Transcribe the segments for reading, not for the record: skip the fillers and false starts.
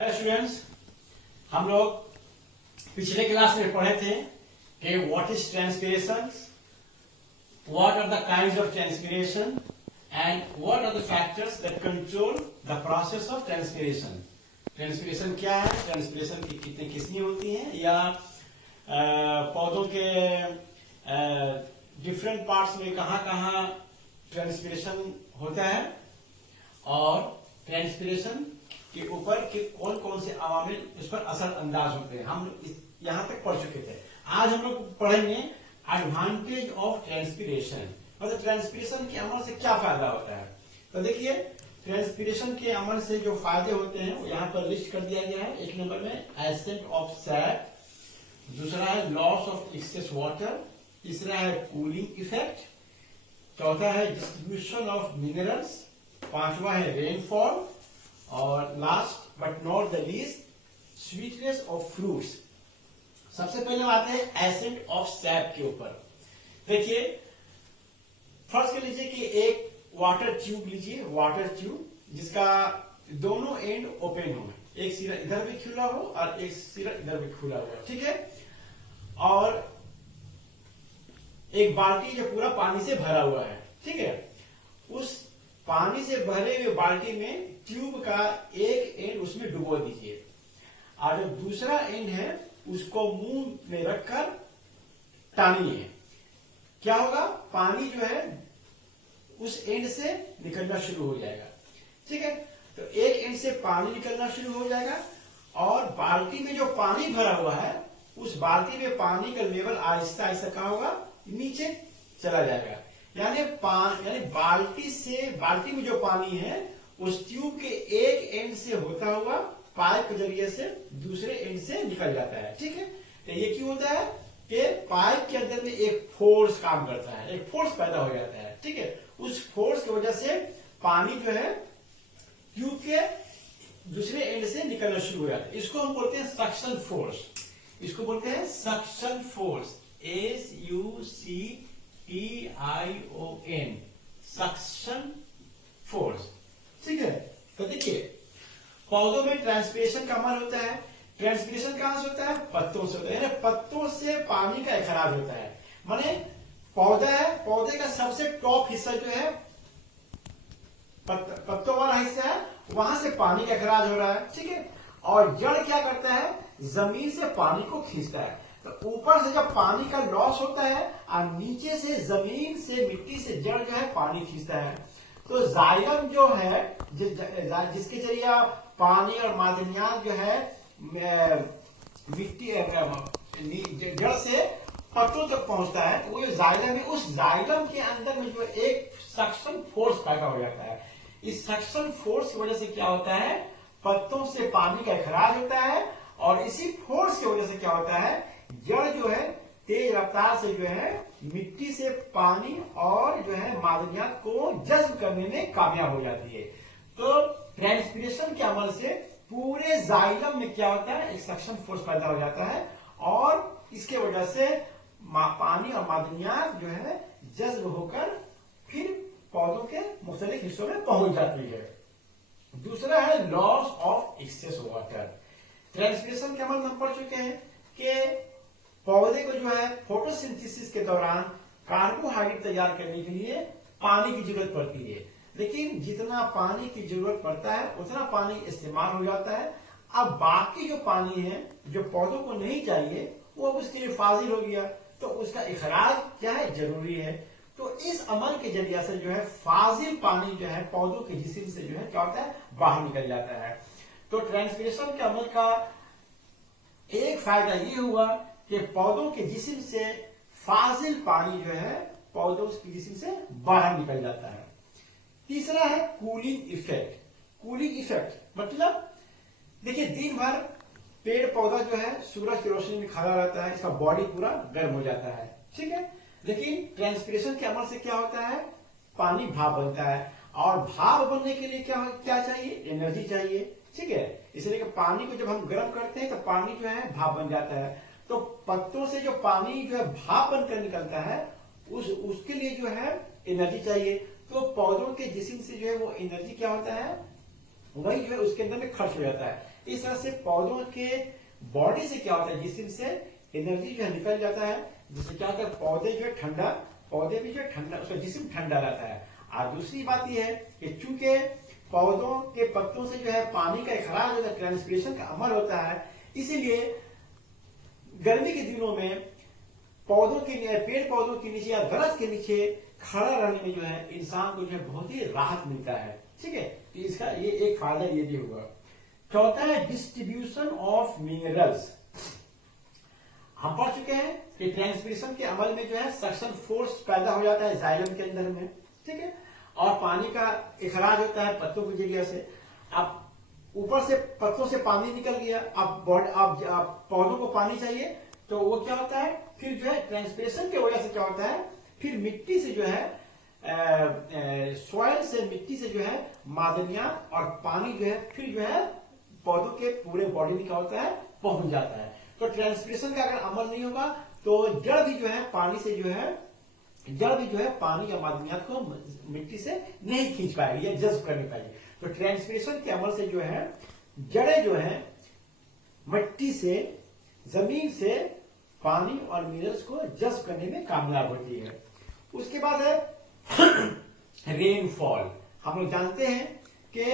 Students, हम लोग पिछले क्लास में पढ़े थे कि what is transpiration, what are the kinds of transpiration and what are the factors that control the process of transpiration. Transpiration क्या है, ट्रांसपिरेशन की कितनी किस्में होती हैं, या पौधों के डिफरेंट पार्ट्स में कहाँ कहाँ ट्रांसपिरेशन होता है, और ट्रांसपिरेशन के ऊपर के कौन कौन से अवामिल उस पर असर अंदाज होते हैं। हम यहां तक पढ़ चुके थे। आज हम लोग पढ़ेंगे एडवांटेज ऑफ ट्रांसपिरेशन, मतलब ट्रांसपिरेशन के अमल से क्या फायदा होता है। तो देखिए, ट्रांसपिरेशन के अमल से जो फायदे होते हैं वो यहाँ पर लिस्ट कर दिया गया है। एक नंबर में एसेंट ऑफ सैप, दूसरा है लॉस ऑफ एक्सेस वाटर, तीसरा है कूलिंग इफेक्ट, चौथा है डिस्ट्रीब्यूशन ऑफ मिनरल्स, पांचवा है रेनफॉल, और last but not the least sweetness of fruits. सबसे पहले आते हैं एसेंट ऑफ सैप के ऊपर। देखिए, फर्स्ट कर लीजिए कि एक वाटर ट्यूब लीजिए, वाटर ट्यूब जिसका दोनों एंड ओपन हो, एक सिरा इधर भी खुला हो और एक सिरा इधर भी खुला हुआ, ठीक है। और एक बाल्टी जो पूरा पानी से भरा हुआ है, ठीक है। उस पानी से भरे हुए बाल्टी में ट्यूब का एक एंड उसमें डुबो दीजिए, और जो दूसरा एंड है उसको मुंह में रखकर टानिए। क्या होगा, पानी जो है उस एंड से निकलना शुरू हो जाएगा, ठीक है। तो एक एंड से पानी निकलना शुरू हो जाएगा, और बाल्टी में जो पानी भरा हुआ है उस बाल्टी में पानी का लेवल आहिस्ता आहिस्ता क्या होगा, नीचे चला जाएगा। यानी बाल्टी में जो पानी है उस ट्यूब के एक एंड से होता हुआ पाइप के जरिए से दूसरे एंड से निकल जाता है, ठीक है। तो ये क्यों होता है कि पाइप के अंदर में एक फोर्स काम करता है, एक फोर्स पैदा हो जाता है, ठीक है। उस फोर्स की वजह से पानी जो है ट्यूब के दूसरे एंड से निकलना शुरू हो जाता है। इसको हम बोलते हैं सक्शन फोर्स, इसको बोलते हैं suction force, SUCTION, suction force, ठीक है। तो देखिए, पौधों में ट्रांसपिरेशन का अमल होता है। ट्रांसपिरेशन कहां से होता है, पत्तों से होता है, यानी पत्तों से पानी का इखराज होता है। माने पौधा है, पौधे का सबसे टॉप हिस्सा जो है पत्तों वाला हिस्सा है, वहां से पानी का इखराज हो रहा है, ठीक है। और जड़ क्या करता है, जमीन से पानी को खींचता है। तो ऊपर से जब पानी का लॉस होता है और नीचे से जमीन से मिट्टी से जड़ जो है पानी खींचता है। तो जाइलम जो है जिसके जरिए पानी और मादनियात जो है मिट्टी जड़ से पत्तों तक पहुंचता है, तो वो जो जाइलम है उस जाइलम के अंदर में जो एक सक्शन फोर्स पैदा हो जाता है। इस सक्शन फोर्स की वजह से क्या होता है, पत्तों से पानी का इखराज होता है, और इसी फोर्स की वजह से क्या होता है, जड़ जो है तेज रफ्तार से जो है मिट्टी से पानी और जो है मादनियात को जज्ब करने में कामयाब हो जाती है। तो ट्रांसपिरेशन के अमल से पूरे जाइलम में क्या होता है, एक सक्शन फोर्स पैदा हो जाता है, और इसके वजह से पानी और मादनियात जो है जज्ब होकर फिर पौधों के मुख्तलिफ हिस्सों में पहुंच जाती है। दूसरा है loss of excess water. Transpiration के अमल हम पढ़ चुके हैं कि पौधे को जो है फोटोसिंथेसिस के दौरान कार्बोहाइड्रेट तैयार करने के लिए पानी की जरूरत पड़ती है, लेकिन जितना पानी की जरूरत पड़ता है उतना पानी इस्तेमाल हो जाता है। अब बाकी जो पानी है जो पौधों को नहीं चाहिए वो अब उसके लिए फाजिल हो गया, तो उसका इखराज क्या है, जरूरी है। तो इस अमल के जरिए से जो है फाजिल पानी जो है पौधों के जिस्म से जो है क्या होता है, बाहर निकल जाता है। तो ट्रांसपिरेशन के अमल का एक फायदा ये हुआ कि पौधों के जिस्म से फाजिल पानी जो है पौधों के जिस्म से बाहर निकल जाता है। तीसरा है कूलिंग इफेक्ट। कूलिंग इफेक्ट मतलब देखिए, दिन भर पेड़ पौधा जो है सूरज की रोशनी में खड़ा रहता है, इसका बॉडी पूरा गर्म हो जाता है, ठीक है। लेकिन ट्रांसपिरेशन के अमल से क्या होता है, पानी भाप बनता है, और भाप बनने के लिए क्या क्या चाहिए, एनर्जी चाहिए, ठीक है। इसलिए पानी को जब हम गर्म करते हैं तो पानी जो है भाप बन जाता है। तो पत्तों से जो पानी जो है भाप बनकर निकलता है उसके लिए जो है एनर्जी चाहिए। तो पौधों के जिस्म से जो है वो एनर्जी क्या होता है, वही जो है उसके अंदर में खर्च हो जाता है। इस तरह से पौधों के बॉडी से क्या होता है, जिसम से एनर्जी जो है निकल जाता है, जिससे क्या होता है पौधे जो है ठंडा, पौधे भी जो है ठंडा, उसका जिस्म ठंडा रहता है। और दूसरी बात यह है कि चूंकि पौधों के पत्तों से जो है पानी का इखराज होता है, ट्रांसपिरेशन का अमल होता है, इसीलिए गर्मी के दिनों में पौधों के पेड़ पौधों के नीचे या दरख्त के नीचे खड़ा रहने में जो है इंसान को जो है बहुत ही राहत मिलता है। ठीक है, तो इसका ये एक फायदा ये भी हुआ। चौथा है डिस्ट्रीब्यूशन ऑफ मिनरल्स। हम पढ़ चुके हैं कि ट्रांसपिरेशन के अमल में जो है सक्शन फोर्स पैदा हो जाता है जाइलम के अंदर में। ठीक है, और पानी का इखराज होता है पत्तों के जरिए से। अब ऊपर से पत्तों से पानी निकल गया, अब पौधों को पानी चाहिए, तो वो क्या होता है फिर जो है ट्रांसपिरेशन की वजह से क्या होता है, फिर मिट्टी से जो है सॉइल से, मिट्टी से जो है मादनियात और पानी जो है फिर जो है पौधों के पूरे बॉडी में क्या होता है पहुंच जाता है। तो ट्रांसपिरेशन का अगर अमल नहीं होगा तो जड़ भी जो है पानी से जो है, जड़ भी जो है पानी या मादनियात को मिट्टी से नहीं खींच पाएगी या जज्ब कर नहीं पाएगी। तो ट्रांसपिरेशन के अमल से जो है जड़ें जो है मिट्टी से, जमीन से पानी और मिनरल्स को जज्ब करने में कामयाब होती है। उसके बाद है रेनफॉल। हम लोग जानते हैं कि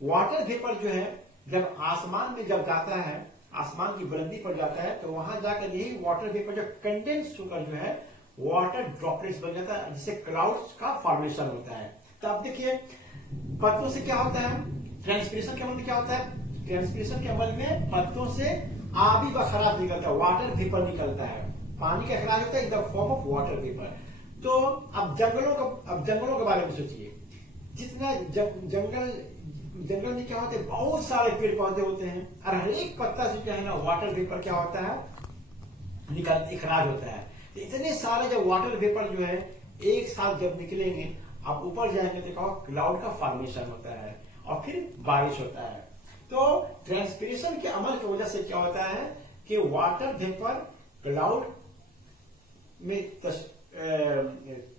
वाटर वेपर जो है जब आसमान में जब जाता है, आसमान की बुलंदी पर जाता है, तो वहां जाकर यही वाटर वेपर जो कंडेंस होकर जो है वाटर ड्रॉपलेट्स बन जाता है, जिससे क्लाउड्स का फॉर्मेशन होता है। तो अब देखिए पत्तों से क्या होता है, ट्रांसपिरेशन के अमल में क्या होता है, ट्रांसपिरेशन के अमल में पत्तों से आबी बखरात निकलता है, वाटर वेपर निकलता है, पानी का इखराज होता है in the form of water vapour. तो अब जंगलों के बारे में सोचिए, जितना जंगल में क्या होते हैं, बहुत सारे पेड़ पौधे होते हैं, और हर एक पत्ता से जो है ना वाटर वेपर क्या होता है इखराज होता है। तो इतने सारे जब वाटर वेपर जो है एक साथ जब निकलेंगे, आप ऊपर जाएंगे तो क्लाउड का फॉर्मेशन होता है और फिर बारिश होता है। तो ट्रांसपिरेशन के अमल की वजह से क्या होता है कि वाटर वेपर क्लाउड में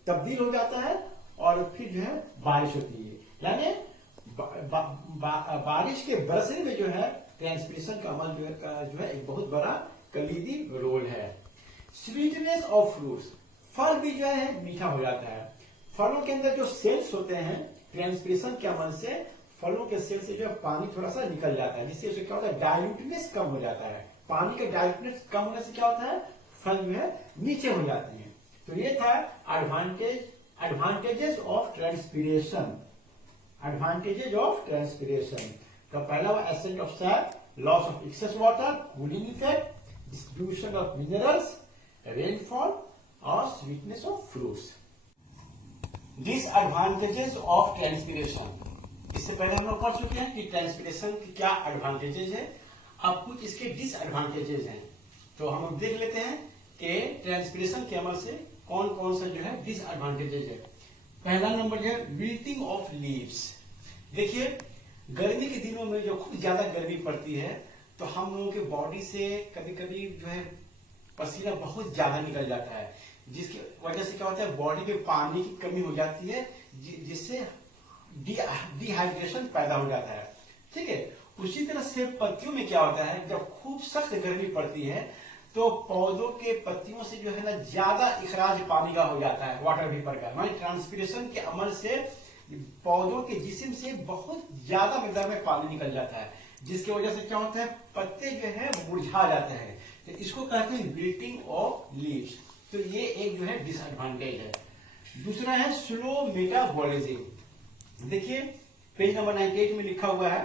तब्दील हो जाता है और फिर जो है बारिश होती है। यानी बारिश के बरसने में जो है ट्रांसपिरेशन का अमल जो है एक बहुत बड़ा कलीदी रोल है। स्वीटनेस ऑफ फ्रूट्स, फल भी जो है मीठा हो जाता है। फलों के अंदर जो सेल्स होते हैं ट्रांसपिरेशन के अमल से फलों के सेल से जो है पानी थोड़ा सा निकल जाता है, जिससे उसे क्या होता है डाइल्यूटनेस कम हो जाता है। पानी का डाइल्यूटनेस कम होने से क्या होता है फल जो है नीचे हो जाती है। तो ये था advantages of transpiration, advantages of transpiration. तो पहला हुआ ascent of sap, loss of excess water, cooling effect, distribution of minerals, rainfall और sweetness of fruits. Disadvantages of transpiration, इससे पहले हम लोग पढ़ चुके हैं कि ट्रांसपिरेशन की क्या एडवांटेजेस है, अब कुछ इसके डिसएडवांटेजेस हैं। तो हम लोग देख लेते हैं कि ट्रांसपिरेशन के अमल से कौन कौन सा जो है डिसएडवांटेजेस है। पहला नंबर है विल्टिंग ऑफ लीव्स। देखिए गर्मी के दिनों में जो खूब ज्यादा गर्मी पड़ती है तो हम लोगों के बॉडी से कभी कभी जो है पसीना बहुत ज्यादा निकल जाता है, जिसकी वजह से क्या होता है बॉडी में पानी की कमी हो जाती है, जिससे डिहाइड्रेशन पैदा हो जाता है। ठीक है, उसी तरह से पत्तियों में क्या होता है जब खूब सख्त गर्मी पड़ती है तो पौधों के पत्तियों से जो है ना ज्यादा इखराज पानी का हो जाता है, वाटर वेपर का। माने ट्रांसपिरेशन के अमल से पौधों के जिस्म से बहुत ज्यादा मिकदार में पानी निकल जाता है, जिसकी वजह से क्या होता है पत्ते जो है मुरझा जाते हैं। तो इसको कहते हैं विल्टिंग ऑफ लीव्स। तो ये एक जो है डिसएडवांटेज है। दूसरा है स्लो मेटाबॉलिज्म। देखिए पेज नंबर 98 में लिखा हुआ है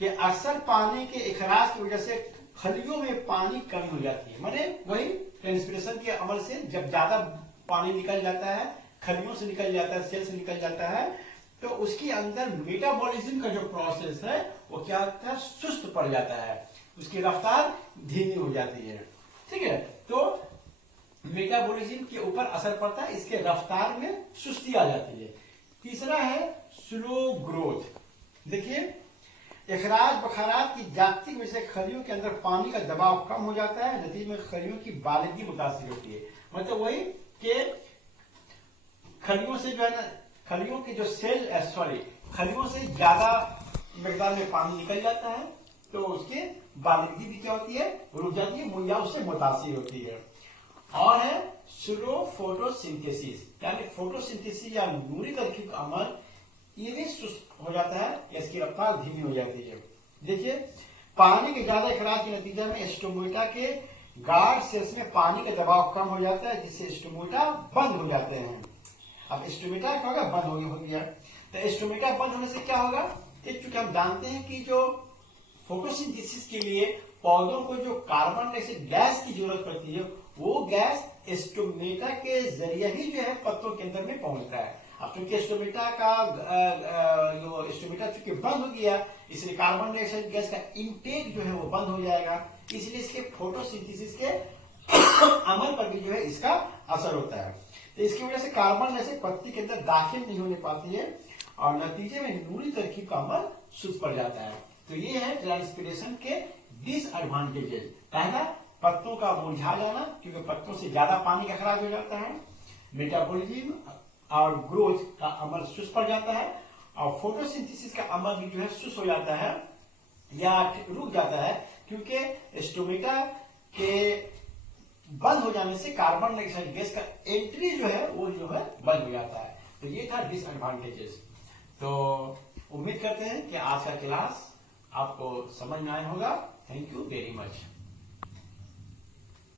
कि अक्सर पानी के इखराज की वजह से खलियों में पानी कमी हो जाती है। माने वही ट्रांसपिरेशन के अमल से जब ज्यादा पानी निकल जाता है, खलियों से निकल जाता है, सेल से निकल जाता है, तो उसके अंदर मेटाबॉलिज्म का जो प्रोसेस है वो क्या होता है सुस्त पड़ जाता है, उसकी रफ्तार धीमी हो जाती है। ठीक है, तो मेटाबॉलिज्म के ऊपर असर पड़ता है, इसके रफ्तार में सुस्ती आ जाती है। तीसरा है स्लो ग्रोथ। देखिए इखराज बखारात की जागतिक वजह से खलियों के अंदर पानी का दबाव कम हो जाता है, नतीजे में खलियों की बालिगी मुतासिर होती है। मतलब वही कि खलियों से जो है ना, खलियों के जो सेल खलियों से ज्यादा मिकदार में पानी निकल जाता है, तो उसके बालिगी भी क्या होती है, रुक जाती है, या उससे मुतासिर होती है। और है स्लो फोटोसिंथेसिस, यानी फोटोसिंथेसिस या नूरी तरकीब का अमल ये भी सुस्त हो जाता है या इसकी रफ्तार धीमी हो जाती है। देखिए, पानी के ज्यादा इखराज के नतीजे में स्टोमेटा के गार्ड सेल्स में पानी का दबाव कम हो जाता है, जिससे स्टोमेटा बंद हो जाते हैं। अब स्टोमेटा क्या होगा, बंद हो गया। तो स्टोमेटा बंद होने से क्या होगा, चूंकि हम जानते हैं कि जो फोटोसिंथेसिस के लिए पौधों को जो कार्बन डाइऑक्साइड गैस की जरूरत पड़ती है, वो गैस स्टोमेटा के जरिए ही जो है पत्तों के अंदर में पहुंचता है। अब चूंकि स्टोमेटा का जो स्टोमेटा चूंकि बंद हो गया, इसलिए कार्बन डाइऑक्साइड गैस का इंटेक जो है वो बंद हो जाएगा, इसलिए इसके फोटोसिंथेसिस के अमल पर भी जो है इसका असर होता है। तो इसकी वजह से कार्बन डाइऑक्साइड पत्ती के अंदर दाखिल नहीं होने पाती है और नतीजे में नूरी तरकीब का अमल सुस्त पड़ जाता है। तो ये है ट्रांसपिरेशन के डिसएडवांटेजेस। पहला, पत्तों का मुरझा जाना, क्योंकि पत्तों से ज्यादा पानी का खराब हो जाता है। मेटाबॉलिज्म और ग्रोथ का अमल सुस्त पड़ जाता है और फोटोसिंथेसिस का अमल भी जो है सुस्त हो जाता है या रुक जाता है, क्योंकि स्टोमेटा के बंद हो जाने से कार्बन डाइऑक्साइड गैस का एंट्री जो है वो जो है बंद हो जाता है। तो ये था डिसएडवांटेजेस। तो उम्मीद करते हैं कि आज का क्लास आपको समझ में आया होगा। Thank you very much.